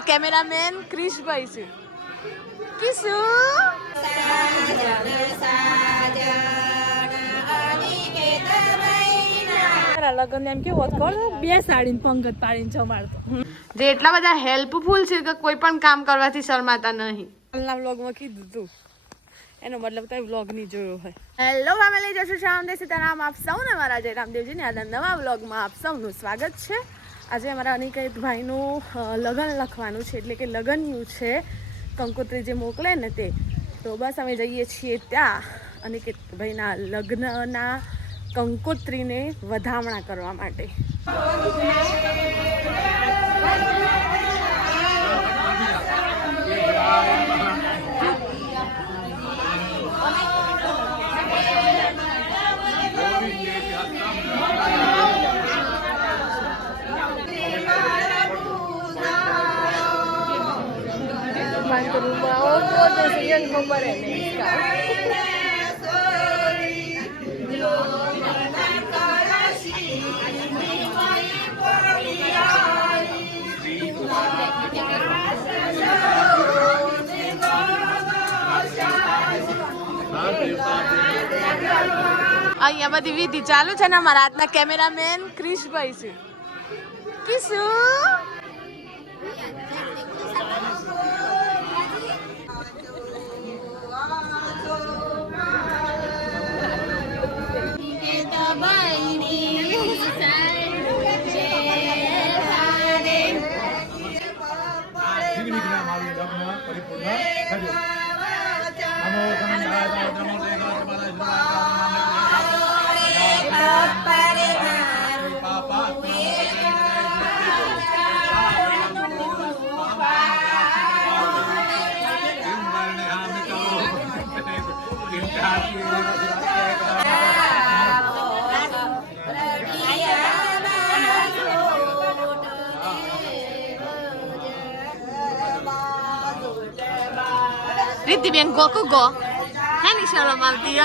Cameraman ક્રિશભાઈ છે. કિસુ? લગ્ન એમ કેવું હોત? બે સાડીને પંગત પાડીને જમાડતો. જે એટલા બધા હેલ્પફુલ છે કે કોઈ પણ કામ કરવાથી શરમાતા નહીં. કાલના વ્લોગમાં કીધું તું. એનો મતલબ તમે વ્લોગ નહીં જોયો હોય. હેલો ફેમિલી જશું શ્યામ દે સીતારામ આપ સૌને મારા જય રામદેવજીને આજના નવા વ્લોગમાં આપ સૌનું સ્વાગત છે. આજે અમારા અનિકેત ભાઈનું લગ્ન લખવાનું છે, એટલે કે લગ્નનું છે, કંકોત્રી જે મોકલે ને તે. તો બસ અમે જઈએ છીએ ત્યાં અનિકેત ભાઈના લગ્નના કંકોત્રીને વધામણા કરવા માટે. અહીંયા બધી વિધિ ચાલુ છે ને અમારા હાથના કેમેરામેન ક્રિશભાઈ છે. કિસુ bye. te bien Goku Go. Hani shalom al día.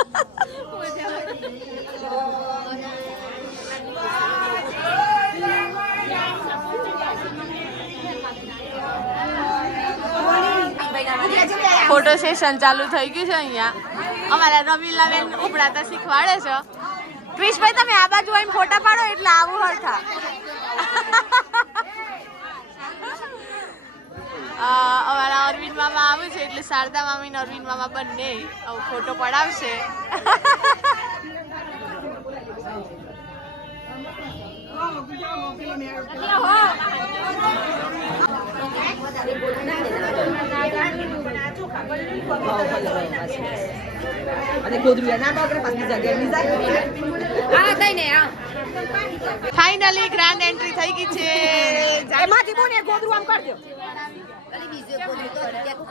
Photo session ચાલુ થઈ ગયું છે અહીંયા. અમારા રમીલાબેન ઉભરાતા શીખવાડે છે. ક્રિશભાઈ તમે આ બાજુ આવીને ફોટા પાડો એટલે આવું હરખા. અમારા અરવિંદ મામા આવું છે એટલે શારદા મામી ને અરવિંદ મામા બંને આવું ફોટો પડાવશે. અને ગોદરું ના બગડે પાછી જગ્યાએ ની જાય ફાઇનલી ગ્રાન્ડ એન્ટ્રી થઈ ગઈ છે. એમાંથી બોને ગોદરું આમ કરજો બીજો તો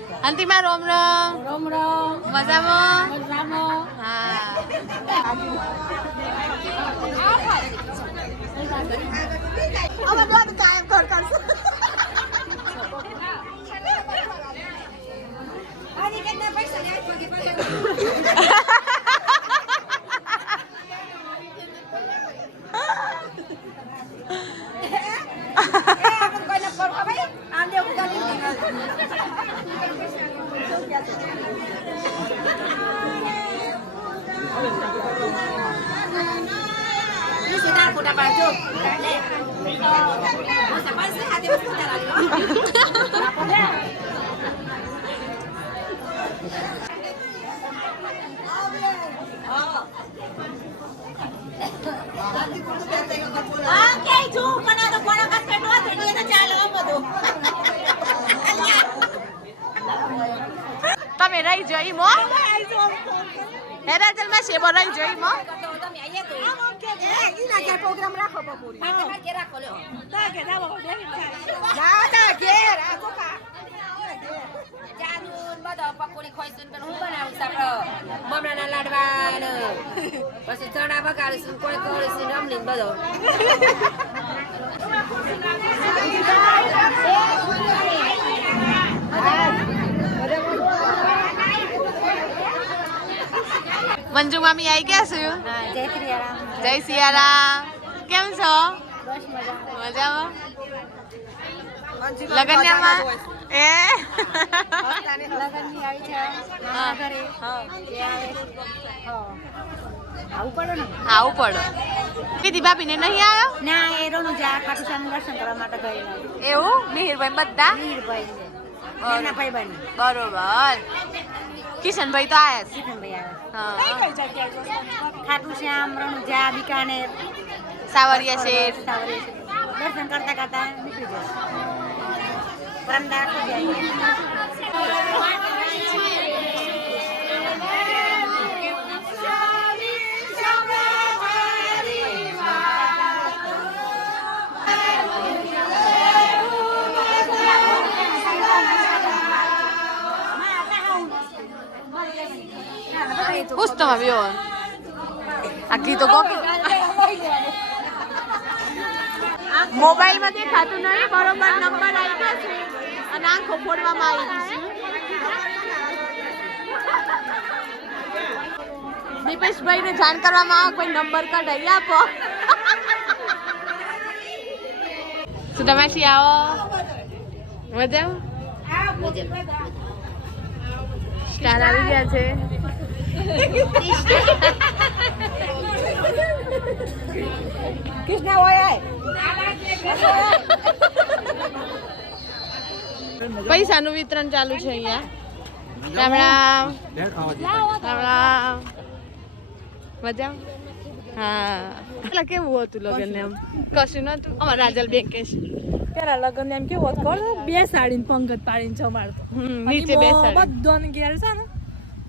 અંતિમા રોમ રોમ. રોમ રોમ. મજામાં? મજામાં. હા. હવે દોડ કાયમ કર કરશે આની કેટલા પૈસા લે? પગે કોઈને પર ખબર આમ દેવું સીધા ફોટા પાડજો લે હું સપાસ ને હાથે વસ્તુ ચલાવી આ કે છું પણ આ તો કોણ કાસ પેટવા થઈ તો ચાલો આમ બધું તમે રહી જઈ મો? હેરાચલમાં સેબો રહી જઈ મો? પછી ચણા વગાડીશું કોઈ કરીશું રમલીન બધો મંજુ મામી આવી ગયા છું? જય શ્રી રામ જય સિયારામ. કેમ છો? મજામાં. લગન્યામાં એ આવી છે. મારા ઘરે. હા. આવું પડે ને? આવું પડો. નહીં આવ્યો? ના એ રોનું જા ખાટુ શ્યામ દર્શન કરવા માટે ગઈ એવું? મિહિરભાઈ બધા? છે એમના ભાઈ બની. બરોબર. કિશનભાઈ તો આયા છે કિશનભાઈ હા આવે ખાટુ શ્યામ રણુજા બિકાનેર. સાવરિયા શેર સાવરી છે. દર્શન કરતા કરતા નીકળી જશે. પરમદાર આવી પૂછતો માં વ્યો આખી તો ગોપી મોબાઈલ ખાતું દેખાતું નહીં બરોબર નંબર આવી ગયો છે. અને આંખો ફોડવામાં આવી છે. દીપેશભાઈ ને જાણ કરવામાં આવે કોઈ નંબર કઢાઈ આપો. શું તમે છીએ આવો મજા સ્ટાર આવી ગયા છે. કૃષ્ણ હોય પૈસાનું વિતરણ ચાલુ છે અહીંયા. મજા હા. એટલે કેવું હતું લગન એમ? કશું નતું અમારા રાજલ બેન કે છે. પેલા લગ્ન એમ કેવું હતું? બે સાડીને પંગત પાડીને જમાડતો. નીચે નીચે બેસાડી બધાને ઘેર છે ને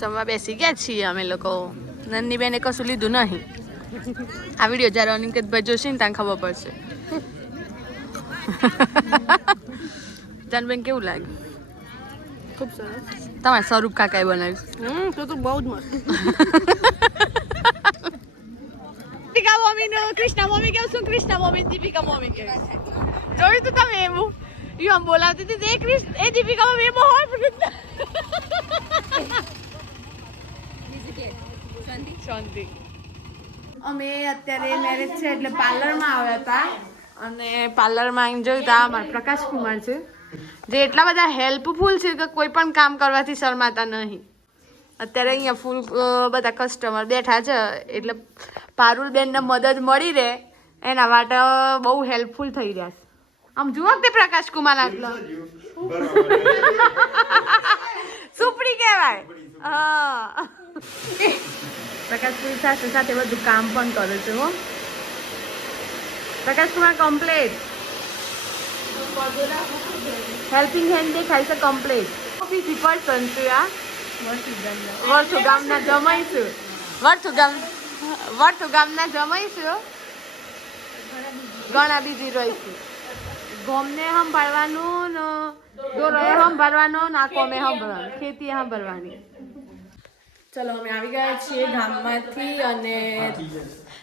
જમવા બેસી ગયા છીએ અમે લોકો. નંદની બેને કશું લીધું નહીં. આ વીડિયો જ્યારે અનિકેતભાઈ જોશે ને ત્યાં ખબર પડશે. જાનબેન કેવું લાગ્યું? ખૂબ સરસ. તમારે સ્વરૂપ કાકાએ બનાવ્યું. હમ તો તો બહુ જ મસ્ત. દીપિકા મમ્મી નું કૃષ્ણા મમ્મી કેવું શું કૃષ્ણા મમ્મી દીપિકા મમ્મી કે જોયું તું તમે એવું? યુ આમ બોલાવતી હતી એ કૃષ્ણ એ દીપિકા મમ્મી બહુ શાંતિ અમે અત્યારે મેરેજ છે એટલે પાર્લરમાં આવ્યા હતા. અને પાર્લરમાં આવીને જોયું હતા અમારા પ્રકાશ કુમાર છે. જે એટલા બધા હેલ્પફુલ છે કે કોઈ પણ કામ કરવાથી શરમાતા નહીં. અત્યારે અહીંયા ફૂલ બધા કસ્ટમર બેઠા છે. એટલે પારુલબેનને મદદ મળી રહે. એના માટે બહુ હેલ્પફુલ થઈ રહ્યા છે. આમ જુઓ કે તે પ્રકાશ કુમાર આટલો. સુપડી કહેવાય. હા. પ્રકાશ કુમાર સાથે સાથે બધું કામ પણ કરે છે, હો. Prakash Kumar complete helping hand દેખાય છે કમ્પ્લેટ ઓફિસી પર્સન છું, આ. વર્થુ ગામના જમાઈશું વર્થુ ગામ વર્થુ ગામના જમાઈશું ઘણા બીજી રહીશું ગોમને સંભાળવાનું દોરોએ સંભાળવાનો ને, આ કોમે સંભાળવાનું ખેતી સંભાળવાની. ચલો અમે આવી ગયા છીએ ગામમાંથી અને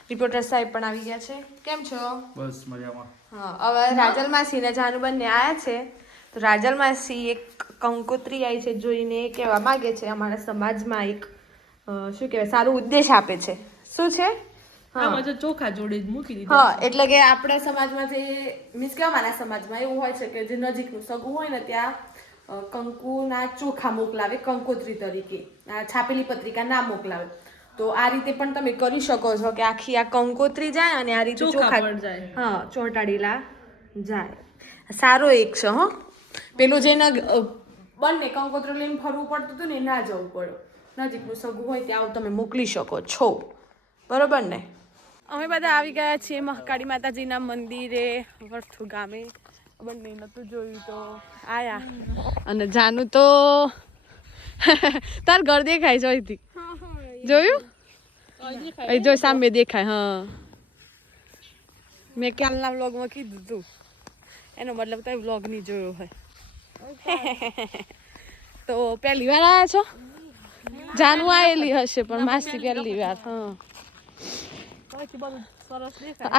રિપોર્ટર સાહેબ પણ આવી ગયા છે. કેમ છો? બસ મજામાં. હા હવે રાજલ માસી ને? જાનુ બંને આયા છે. તો રાજલ માસી એક કંકોત્રી આવી છે જોઈને એ કહેવા માંગે છે અમારા સમાજમાં એક શું કહેવાય સારું ઉદ્દેશ આપે છે. શું છે? ચોખા જોડે જ મૂકી દીધા હા એટલે કે આપણા સમાજમાં જે મીન્સ કે અમારા સમાજમાં એવું હોય છે કે જે નજીકનું સગું હોય ને ત્યાં કંકુના ચોખા મોકલાવે કંકોત્રી તરીકે. છાપેલી પત્રિકા ના મોકલાવે. તો આ રીતે પણ તમે કરી શકો છો કે આખી આ કંકોત્રી જાય અને આ રીતે ચોખા. હા ચોંટાડેલા જાય. સારો એક છે હો. પેલું જેને બંને કંકોત્રી લઈને ફરવું પડતું હતું ને ના જવું પડે નજીકનું સગું હોય ત્યાં તમે મોકલી શકો છો. બરોબર ને? અમે બધા આવી ગયા છીએ મહાકાળી માતાજીના મંદિરે વર્થુ ગામે. બંને નતું જોયું તો. આયા. અને જાનું તો તાર ઘર દેખાય છે અહીંથી. જોયું? અહીં જો સામે દેખાય હા. મેં કાલના વ્લોગમાં કીધું તું. એનો મતલબ તો વ્લોગ નહીં જોયો હોય. તો પહેલી વાર આવ્યા છો? જાનુ આવેલી હશે પણ માસી પહેલી વાર હા.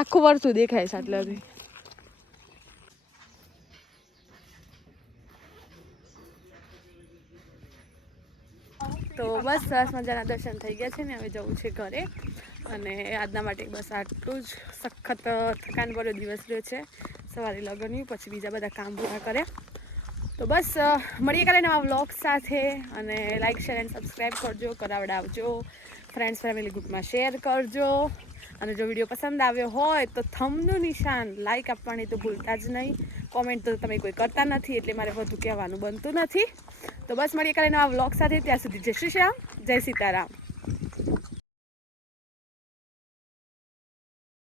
આખું વર્તું દેખાય છે આટલાથી. તો બસ સરસ મજાના દર્શન થઈ ગયા છે ને, હવે જવું છે ઘરે. અને આજના માટે બસ આટલું જ. સખત થકાન ભર્યો દિવસ રહ્યો છે. સવારે લગ્ન પછી બીજા બધા કામ પૂરા કર્યા. તો બસ મળીએ કાલે નવા વ્લોગ સાથે. અને લાઈક શેર એન્ડ સબસ્ક્રાઈબ કરજો, કરાવડાવજો. ફ્રેન્ડ્સ ફેમિલી ગ્રુપમાં શેર કરજો. અને જો વીડિયો પસંદ આવ્યો હોય, તો થમનું નિશાન લાઈક આપવાની તો ભૂલતા જ નહીં. કોમેન્ટ તો તમે કોઈ કરતા નથી એટલે મારે વધુ કહેવાનું બનતું નથી. તો બસ મળીએ કાલે નવા વ્લોગ સાથે. ત્યાં સુધી જય શ્રી શ્યામ, જય સીતારામ.